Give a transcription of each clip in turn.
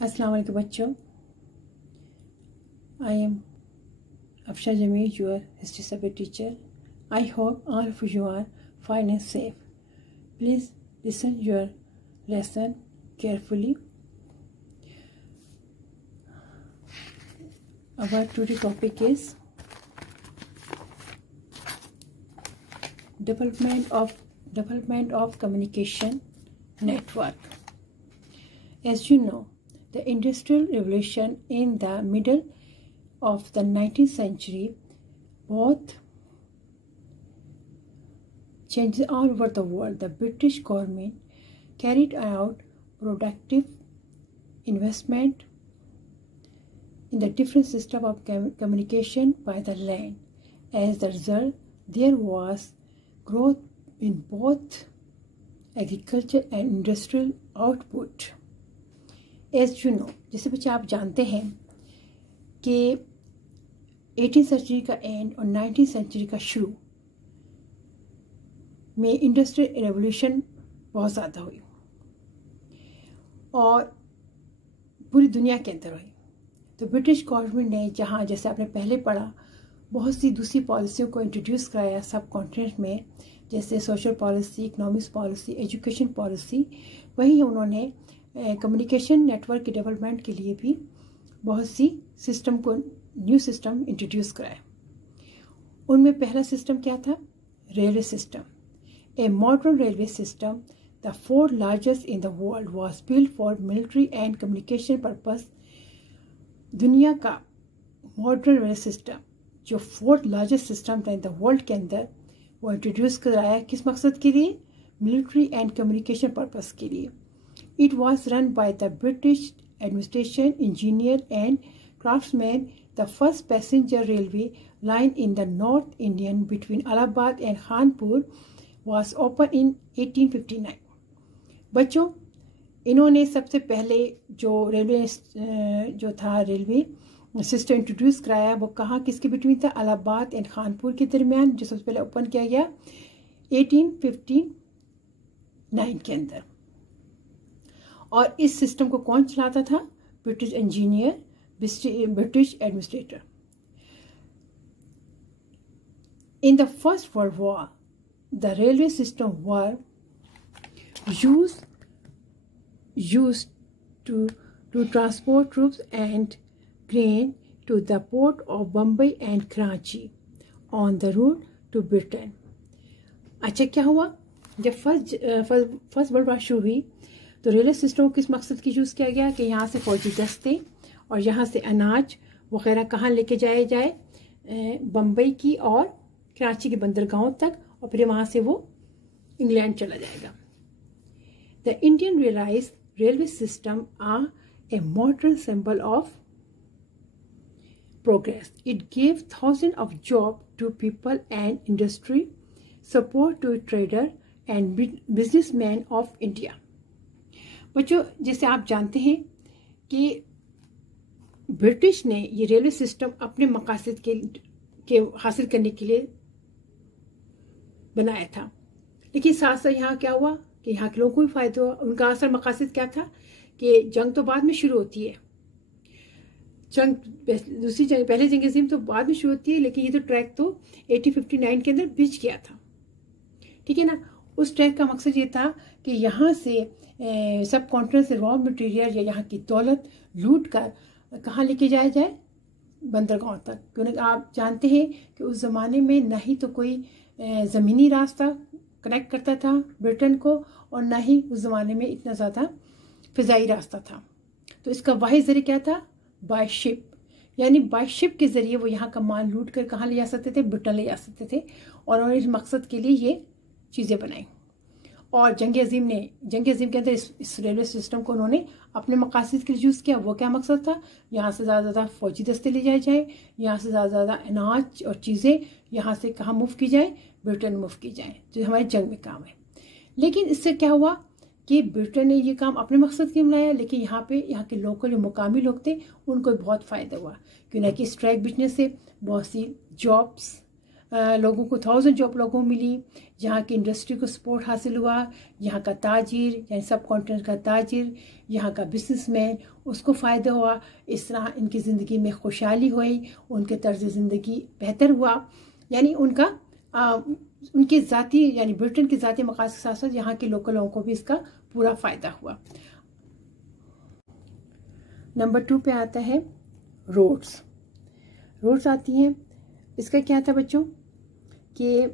अस्सलाम वालेकुम बच्चों, I am Afsha Jamil, your history subject teacher. I hope all of you are fine and safe. Please listen your lesson carefully. Our today's topic is development of communication network. As you know, the Industrial Revolution in the middle of the 19th century both changed all over the world. The British government carried out productive investment in the different system of communication by the land. As the result, there was growth in both agriculture and industrial output. As you know, जैसे बच्चे आप जानते हैं कि 18th century का and और 19th century का शुरू में इंडस्ट्रियल रेवोल्यूशन बहुत ज़्यादा हुई और पूरी दुनिया के अंदर हुई। तो ब्रिटिश गवर्नमेंट ने जहाँ, जैसे आपने पहले पढ़ा, बहुत सी दूसरी पॉलिसियों को इंट्रोड्यूस कराया सब कॉन्टिनेंट में, जैसे social policy, economics policy, education policy. वहीं उन्होंने कम्युनिकेशन नेटवर्क के डेवलपमेंट के लिए भी बहुत सी सिस्टम को, न्यू सिस्टम इंट्रोड्यूस कराया। उनमें पहला सिस्टम क्या था? Railway system. A modern railway system, the fourth largest in the world, was built for military and communication purpose. दुनिया का मॉडर्न रेलवे सिस्टम जो फोर्थ लार्जेस्ट सिस्टम था इन द वर्ल्ड के अंदर, वो इंट्रोड्यूस कराया किस मकसद के लिए? मिलिट्री एंड कम्युनिकेशन पर्पस के लिए। It was run by the British administration, engineer and craftsmen. The first passenger railway line in the North Indian between Allahabad and Kanpur was opened in 1859. बच्चों, इन्होंने सबसे पहले जो रेलवे सिस्टम इंट्रोड्यूस कराया वो कहाँ, किसके बिटवीन था? इलाहाबाद एंड कानपुर के दरमियान, जो सबसे पहले ओपन किया गया 1859 के अंदर। और इस सिस्टम को कौन चलाता था? British engineer, British administrator. In the first world war the railway system were used to transport troops and grain to the port of Bombay and Karachi on the route to Britain. अच्छा, क्या हुआ जब first world war शुरू हुई तो railway system को किस मकसद की यूज़ किया गया कि यहाँ से फौजी दस्ते और यहाँ से अनाज वगैरह कहाँ लेके जाए बम्बई की और कराची के बंदरगाहों तक, और फिर वहाँ से वो इंग्लैंड चला जाएगा। The Indian railway system are a modern symbol of progress. It give thousand of job to people and industry, support to trader and businessman of India. बच्चों, जैसे आप जानते हैं कि ब्रिटिश ने ये रेलवे सिस्टम अपने मकासद के हासिल करने के लिए बनाया था, लेकिन साथ साथ यहाँ क्या हुआ कि यहाँ के लोगों को भी फायदा हुआ। उनका असल मकासद क्या था कि जंग तो बाद में शुरू होती है, दूसरी जंग, पहले जंग अज़ीम तो बाद में शुरू होती है, लेकिन ये तो ट्रैक तो 1859 के अंदर बिछ गया था, ठीक है ना। उस ट्रैक का मकसद ये था कि यहाँ से सब कॉन्टिनेंट से रॉ मटेरियल या यहाँ की दौलत लूट कर कहाँ लेके जाए बंदरगाह तक। क्योंकि आप जानते हैं कि उस ज़माने में ना ही तो कोई ज़मीनी रास्ता कनेक्ट करता था ब्रिटेन को, और ना ही उस ज़माने में इतना ज़्यादा फ़िज़ाई रास्ता था। तो इसका वाहिद ज़रिया क्या था? By ship. यानी बाय शिप के ज़रिए वो यहाँ का माल लूट कर कहाँ ले जा सकते थे? ब्रिटेन ले जा सकते थे। और उन्होंने इस मकसद के लिए ये चीज़ें बनाई। और जंग अज़ीम के अंदर इस रेलवे सिस्टम को उन्होंने अपने मकासद के लिए यूज़ किया। वो क्या मकसद था? यहाँ से ज़्यादा फौजी दस्ते ले जाए, यहाँ से ज़्यादा अनाज और चीज़ें यहाँ से कहाँ मूव की जाए? ब्रिटेन मूव की जाए, जो हमारे जंग में काम है। लेकिन इससे क्या हुआ कि ब्रिटेन ने ये काम अपने मकसद के लिए बनाया, लेकिन यहाँ के लोकल जो मुकामी लोग थे उनको बहुत फ़ायदा हुआ, क्योंकि इस ट्रैक बिजनेस से बहुत सी जॉब्स लोगों को 1000 जॉब लोगों को मिली, यहाँ की इंडस्ट्री को सपोर्ट हासिल हुआ, यहाँ का ताजिर यानी सब कॉन्टिनेंट का ताजिर, यहाँ का बिजनेसमैन उसको फ़ायदा हुआ। इस तरह इनकी ज़िंदगी में खुशहाली हुई, उनके तर्ज ज़िंदगी बेहतर हुआ, यानी उनके ज़ाती यानी ब्रिटेन के ज़ाती मकासद के साथ साथ यहाँ के लोकल लोगों को भी इसका पूरा फ़ायदा हुआ। नंबर 2 पे आता है रोड्स आती हैं। इसका क्या था बच्चों कि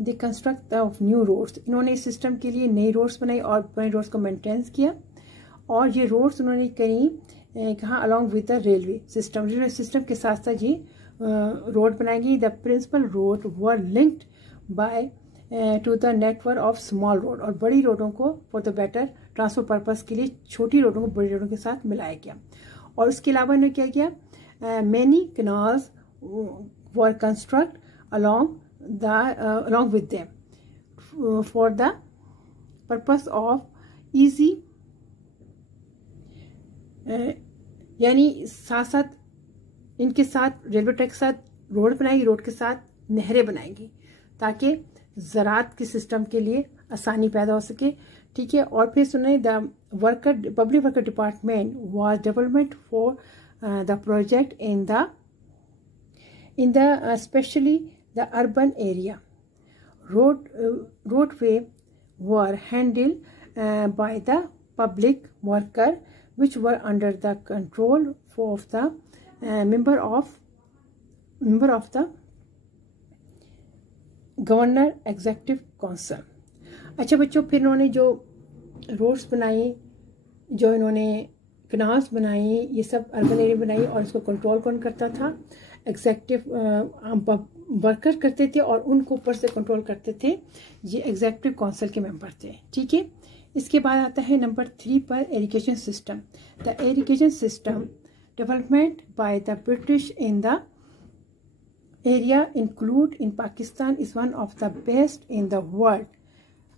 the construct of new roads, इन्होंने इस सिस्टम के लिए नई रोड्स बनाई और पुराने रोड्स को मेंटेनेंस किया। और ये रोड्स उन्होंने करी कहाँ, along with the railway system के साथ साथ ये रोड बनाएंगी। The principal road were linked by to the network of small road, और बड़ी रोडों को for the better transport purpose के लिए छोटी रोडों को बड़ी रोडों के साथ मिलाया गया। और उसके अलावा इन्होंने क्या किया, many canals were construct along with them for the purpose of easy यानी साथ साथ इनके साथ रेलवे ट्रैक के साथ रोड बनाएगी, रोड के साथ नहरें बनाएंगी ताकि ज़राअत के सिस्टम के लिए आसानी पैदा हो सके। ठीक है। और फिर सुने the public worker department was development for the project in the specially the urban area. Roadway were handled by the public worker, which were under the control of the member of the governor executive council. अच्छा बच्चों, फिर इन्होंने जो roads बनाई, जो इन्होंने canals बनाई, ये सब अर्बन एरिया बनाई, और इसको कंट्रोल कौन करता था, एग्जीक्यूटिव वर्कर करते थे, और उनको ऊपर से कंट्रोल करते थे ये एग्जीक्यूटिव काउंसिल के मेंबर थे। ठीक है। इसके बाद आता है नंबर 3 पर education system. The education system development by the British in the area include in Pakistan is one of the best in the world.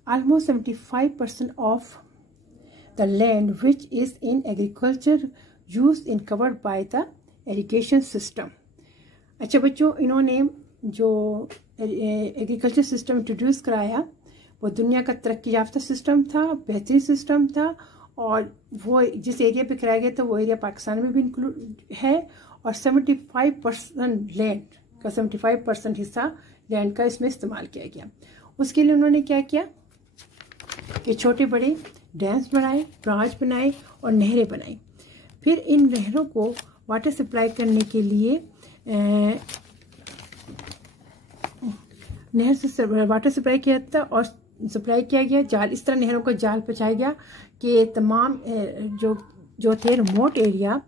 Almost 75% of the land which is in agriculture use in covered by the education system. अच्छा बच्चों, इन्होंने जो agriculture system introduce कराया वो दुनिया का तरक्की याफ्ता सिस्टम था, बेहतरीन सिस्टम था, और वो जिस एरिया पे कराया गया था वो एरिया पाकिस्तान में भी इंक्लूड है, और 75% लैंड का 75% हिस्सा लैंड का इसमें इस्तेमाल किया गया। उसके लिए उन्होंने क्या किया कि छोटे बड़े डैम्स बनाए, ब्रांच बनाए और नहरें बनाई। फिर इन नहरों को वाटर सप्लाई करने के लिए नहर से वाटर सप्लाई किया था, और सप्लाई किया गया जाल, इस तरह नहरों को जाल पहुँचाया गया कि तमाम जो थे रिमोट एरिया,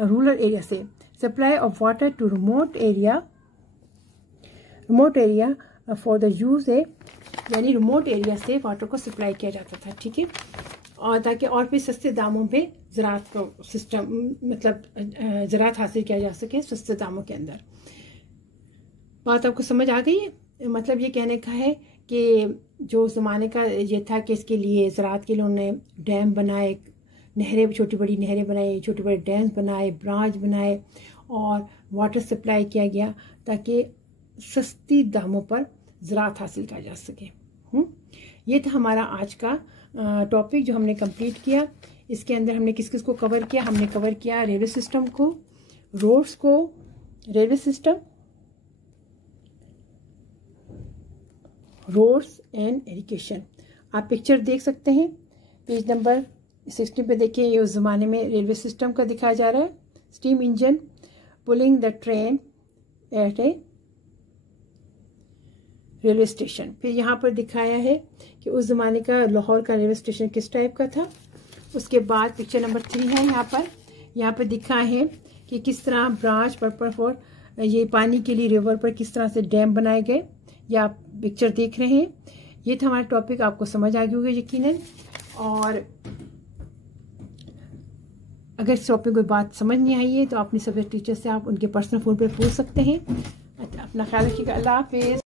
रूरल एरिया से supply of water to remote area for the use यानी रिमोट एरिया से वाटर को सप्लाई किया जाता था। ठीक है। और ताकि और भी सस्ते दामों पे ज़राअत को सिस्टम मतलब ज़राअत हासिल किया जा सके सस्ते दामों के अंदर। बात आपको समझ आ गई है? मतलब ये कहने का है कि जो ज़माने का ये था कि इसके लिए ज़राअत के लिए उन्होंने डैम बनाए, नहरें, छोटी बड़ी नहरें बनाई, छोटे बड़े डैम्स बनाए, ब्रांच बनाए, और वाटर सप्लाई किया गया ताकि सस्ती दामों पर ज़राअत हासिल किया जा सके। ये था हमारा आज का टॉपिक जो हमने कंप्लीट किया। इसके अंदर हमने किस किस को कवर किया? हमने कवर किया रेलवे सिस्टम को, रोड्स को, railway system, roads and education. आप पिक्चर देख सकते हैं, पेज नंबर 60 पे देखिए। ये उस ज़माने में रेलवे सिस्टम का दिखाया जा रहा है, steam engine pulling the train eight A railway station. फिर यहाँ पर दिखाया है कि उस ज़माने का लाहौर का रेलवे स्टेशन किस टाइप का था। उसके बाद पिक्चर नंबर 3 है यहाँ पर दिखा है कि किस तरह ब्रांच पर ये पानी के लिए रिवर पर किस तरह से डैम बनाए गए। ये आप पिक्चर देख रहे हैं। ये था हमारा टॉपिक, आपको समझ आ गया होगा यकीनन। और अगर इस टॉपिक कोई बात समझ नहीं आई है तो अपने सब्जेक्ट टीचर से आप उनके पर्सनल फ़ोन पर पूछ सकते हैं। अपना ख्याल रखिएगा। अल्लाह हाफिज़।